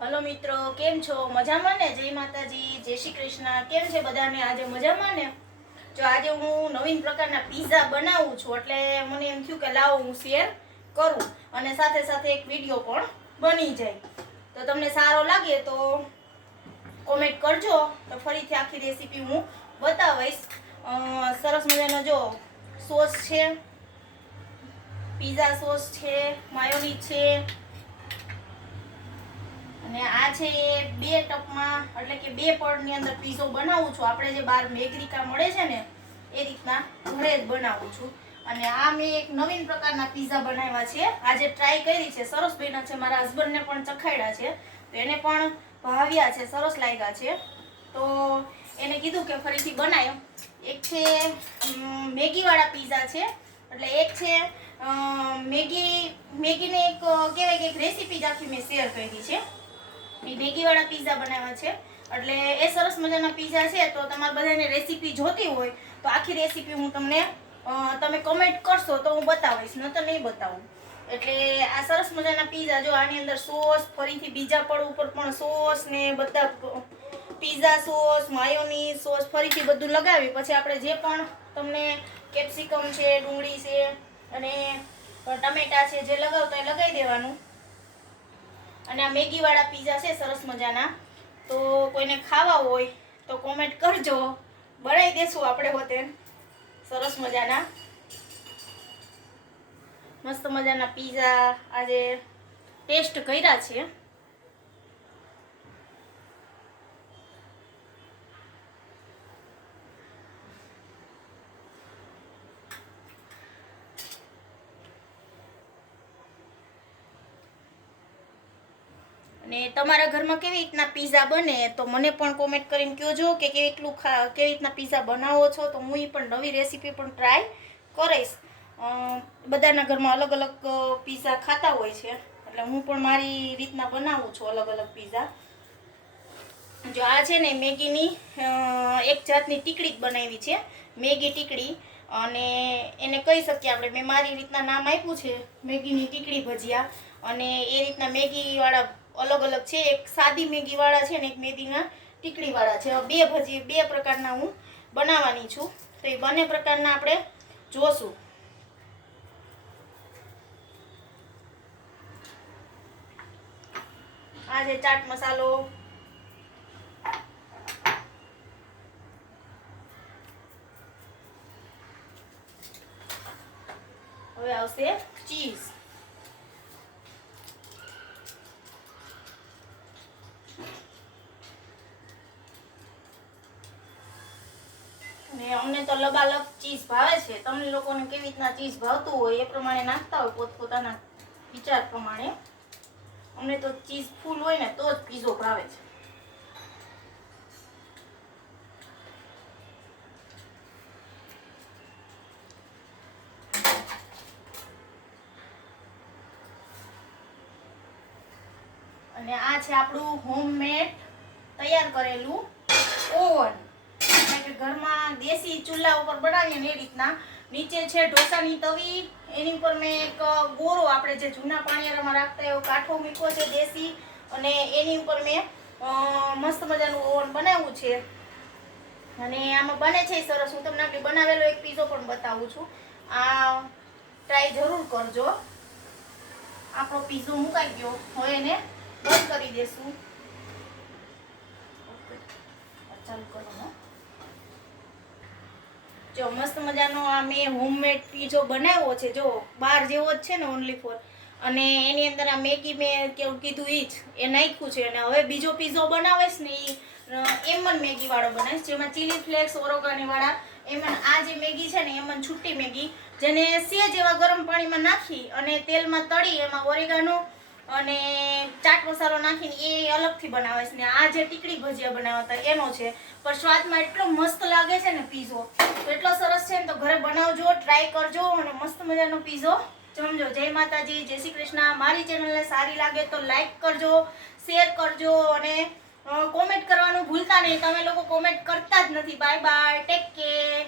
Hello મિત્રો, કેમ છો? મજામાં ને? જય માતાજી, જય શ્રી કૃષ્ણ. કેમ છે બધાને? આજે મજામાં ને? જો આજે હું નવીન પ્રકારના પીઝા બનાવું છું, એટલે મને એમ થયું કે લાવો હું શેર કરું. અને સાથે સાથે એક વીડિયો પણ બની જાય. તો તમને સારો લાગે તો કોમેન્ટ કરજો. તો ફરીથી આખી રેસીપી હું બતાવીશ. સરસ મજાનો જો સોસ છે પીઝા સોસ છે માયોની છે અને આ છે એ બે ટપમાં, એટલે કે બે પળની અંદર પીઝો બનાવું છું. આપણે જે બહાર મેગરીકા મળે છે ને, એ રીતના ઘરે જ બનાવું છું. અને આ મેં એક નવીન પ્રકારના પીઝા બનાવ્યા છે. આજે ટ્રાય કરી છે. સરસ બન્યા છે. મારા હસબન્ડને પણ ચખાડ્યા છે. તો એને પણ ભાવ્યા છે. સરસ લાગ્યા છે. તો એને કીધું કે ફરીથી બનાવ્યો એક છે મેગીવાળા પીઝા છે. એટલે એક છે મેગી, મેગીને એક કહેવાય કે એક રેસીપી જ આખી મેં શેર કરી છે. એ મેગીવાળા પીઝા બનાવ્યા છે. એટલે એ સરસ મજાના પીઝા છે, તો તમારે બધાને રેસીપી જોતી હોય, તો આખી રેસીપી હું તમને તમે કમેન્ટ કરશો તો હું બતાવીશ ન તો નહીં બતાવું. એટલે આ સરસ મજાના પીઝા જો આની અંદર સોસ ફરીથી બીજા પડ ઉપર પણ સોસ ને બધા પીઝા સોસ માયોની સોસ ફરીથી બધું લગાવી, પછી આપણે જે પણ તમને કેપ્સિકમ છે, ડુંગળી છે અને ટમેટા છે, જે લગાવતા એ લગાવી દેવાનું. અને આ મેગીવાળા પીઝા છે, સરસ મજાના. તો કોઈને ખાવા હોય તો કોમેન્ટ કરજો. બનાવી દેશું આપણે હોતે. સરસ મજાના. મસ્ત મજાના પીઝા આજે ટેસ્ટ કર્યા છે. અને તમારા ઘરમાં કેવી રીતના પીઝા બને તો મને પણ કોમેન્ટ કરીને કહેજો કે કેવી રીતનું ખા, કેવી રીતના પીઝા બનાવો છો તો હું પણ નવી રેસીપી પણ ટ્રાય કરીશ. બધાના ઘરમાં અલગ અલગ પીઝા ખાતા હોય છે. એટલે હું પણ મારી રીતના બનાવું છું અલગ અલગ પીઝા જો આ છે ને મેગીની એક જાતની ટીકડી જ બનાવી છે. મેગી ટીકડી. અને એને કહી શકીએ આપણે, મેં મારી રીતના નામ આપ્યું છે. મેગીની ટીકડી ભજીયા. અને એ રીતના મેગીવાળા અલગ અલગ છે. એક સાદી મેગીવાળા છે ને એક મેદીના ટીકડીવાળા છે. બે ભજી, બે પ્રકારના હું બનાવવાની છું. તો એ બંને પ્રકારના આપણે જોશું. આ છે ચાટ મસાલો. હવે આવશે ચીઝ. અને અમને તો લબાલબ ચીઝ ભાવે છે. તમને લોકોને કેવી રીતના ચીઝ ભાવતું હોય એ પ્રમાણે નાખતા હોય પોતપોતાના વિચાર પ્રમાણે. અમને તો ચીઝ ફૂલ હોય ને તો જ પીઝો ભાવે છે. અને આ છે આપણું હોમમેડ તૈયાર કરેલું ઓવન. એટલે ઘરમાં દેશી ચૂલા ઉપર બનાવીએ ને એ રીતના. નીચે છે ઢોસાની તવી, એની ઉપર મેં એક ગોરો આપણે જે જૂના પાણીયારામાં રાખતા એવો કાઠો મૂક્યો છે દેશી. અને એની ઉપર મેં મસ્ત મજાનું ઓવન બનાવ્યું છે. અને આમાં બને છે સરસ. હું તમને આપણે બનાવેલો એક પીઝો પણ બતાવું છું. આ ટ્રાય જરૂર કરજો. આપણો પીઝો મુકાઈ ગયો. હવે એને બંધ કરી દેશું. ચાલુ કરો, હો. જો મસ્ત મજાનો આ મેં હોમમેડ પીઝો બનાવ્યો છે, જો બાર જેવો જ છે ને ઓનલી ફોર અને એની અંદર આ મેગી મેં કેવું કીધું એ જ, એ નાખ્યું છે. અને હવે બીજો પીઝો બનાવીશ ને એ એમન મેગીવાળો બનાવીશ, જેમાં ચીલી ફ્લેક્સ ઓરોગાનીવાળા એમાં આ જે મેગી છે ને એમન છૂટી મેગી, જેને સેજ એવા ગરમ પાણીમાં નાખી અને તેલમાં તળી, એમાં ઓરેગાનો અને ચાટ મસાલો નાખીને એ અલગથી બનાવે છે ને આ જે ટીકડી ભજીયા બનાવ્યા હતા, એનો છે. પણ સ્વાદમાં એટલો મસ્ત લાગે છે ને પીઝો. એટલો સરસ છે ને તો ઘરે બનાવજો ટ્રાય કરજો અને મસ્ત મજાનો પીઝો જમજો. જય માતાજી, જય શ્રી કૃષ્ણ. મારી ચેનલને સારી લાગે તો લાઈક કરજો શેર કરજો અને કોમેન્ટ કરવાનું ભૂલતા નહીં. તમે લોકો કોમેન્ટ કરતા જ નથી. Bye bye take care